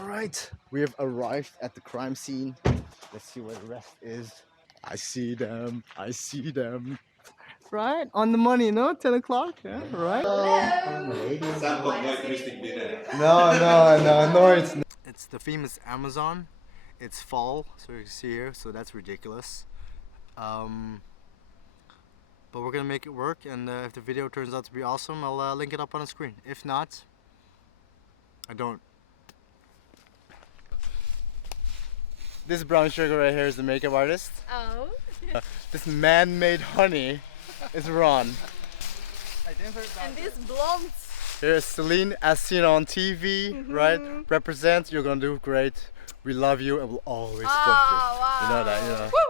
Alright, we have arrived at the crime scene. Let's see where the rest is. I see them. Right? On the money, no? 10 o'clock? Yeah, right? No, it's not. It's the famous Amazon. It's fall, so you can see here, so that's ridiculous. But we're gonna make it work, and if the video turns out to be awesome, I'll link it up on the screen. If not, I don't. This brown sugar right here is the makeup artist. Oh. This man-made honey is Ron. And this blonde. Here's Celine, as seen on TV, right? Represent, you're gonna do great. We love you and we'll always support you. Wow. You know that, you know. Woo!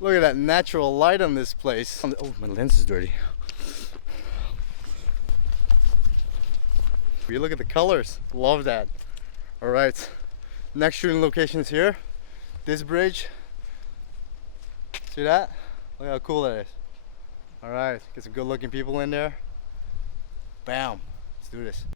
Look at that natural light on this place. Oh, my lens is dirty. You look at the colors. Love that. All right. Next shooting location is here. This bridge. See that? Look how cool that is. All right. Get some good looking people in there. Bam. Let's do this.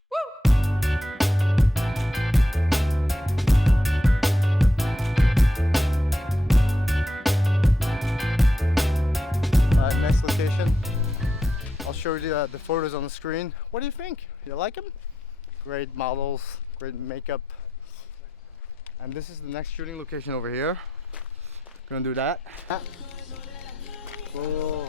Next location. I'll show you the photos on the screen. What do you think? You like them? Great models, great makeup. And this is the next shooting location over here. Gonna do that. Cool.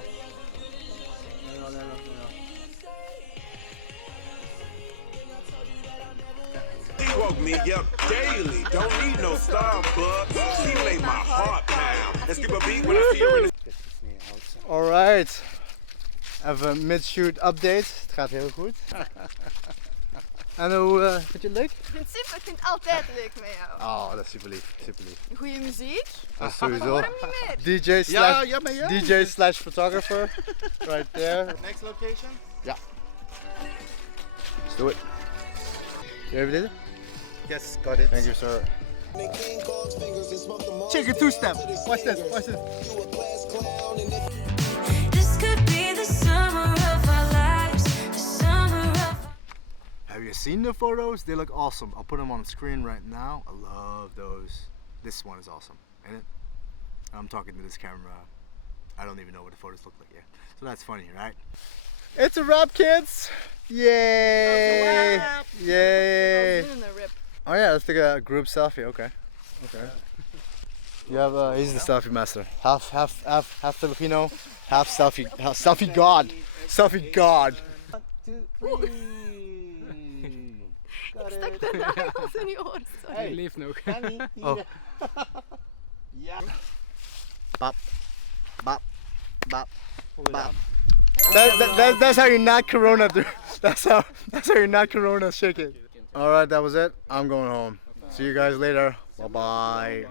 He woke me up daily. Don't need no Starbucks. He made my heart pound. Let's skip a beat when I see her in the... Alright. Even mid-shoot update. Het gaat heel goed. En hoe vind je het leuk? Ik vind het super, ik vind het altijd leuk met jou. Oh, dat is super lief, super lief. Goeie muziek. Dat is sowieso. Waarom niet meer? DJ slash photographer. Right there. Next location? Ja. Let's do it. You have it? Yes, got it. Thank you, sir. Check a two-step. Watch this, watch this. This could be the summer of our lives, the summer of... Have you seen the photos? They look awesome. I'll put them on the screen right now. I love those. This one is awesome, ain't it? I'm talking to this camera. I don't even know what the photos look like yet. So that's funny, right? It's a wrap, kids! Yay! Yay! Oh yeah, let's take a group selfie. Okay. Okay. You have he's the selfie master. Half Filipino, half selfie god. Selfie god. 1, 2, 3. Ik stak de nagels in je oor. Hij leeft nog. Oh. Ja. Bop. Bop. Bop. Bop. That's how you're not corona, dude. That's how you're not corona shaking. Alright, that was it. I'm going home. See you guys later. Bye bye.